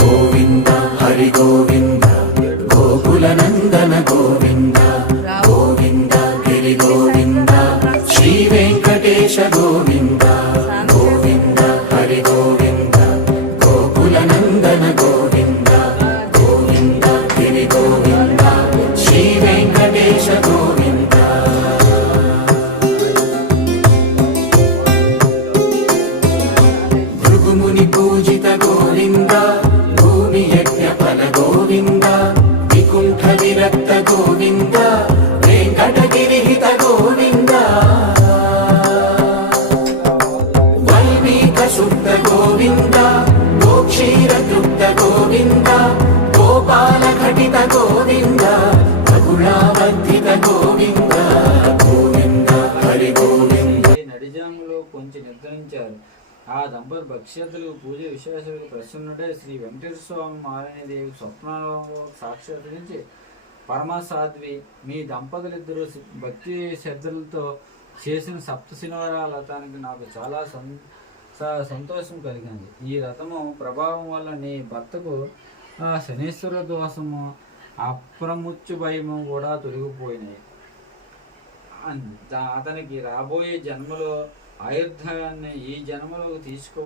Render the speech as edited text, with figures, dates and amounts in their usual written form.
గోవింద హరి గోవింద గోకుల నందన గోవింద గోవింద గిరి గోవింద శ్రీ వెంకటేశ గోవింద గోవింద హరి గోవింద గోకుల నందన గోవింద గోవింద గిరి గోవింద శ్రీ వెంకటేశ గోవింద భృగుముని పూజిత గోవింద భూమి యజ్ఞ ఫల గోవింద వికుంఠ విరక్త గోవింద వెంకటగిరిహిత గోవింద వల్మీక శుద్ధ గోవింద గోక్షీర తృప్త గోవింద గోపాల ఘటిత గోవింద రఘుణావర్ధిత గోవింద గోవింద హరి గోవింద. నడిజాములో కొంచెం నిర్ధరించారు. ఆ దంపతులు భక్ష్యతలు పూజ విశ్వాసులకు ప్రసన్నుడే శ్రీ వెంకటేశ్వర స్వామి మాలినీదేవి స్వప్నంలో సాక్షాత్కరించి పరమసాధ్వి మీ దంపతులిద్దరూ భక్తి శ్రద్ధలతో చేసిన సప్త శనివారాల వ్రతానికి నాకు చాలా సంతోషం కలిగింది. ఈ వ్రతము ప్రభావం వల్ల నీ భర్తకు శనీశ్వర దోషము అప్రముచ్చు భయము కూడా తొలగిపోయినాయి. అతనికి రాబోయే జన్మలో ఆయుర్ధాయాన్ని ఈ జన్మలో తీసుకో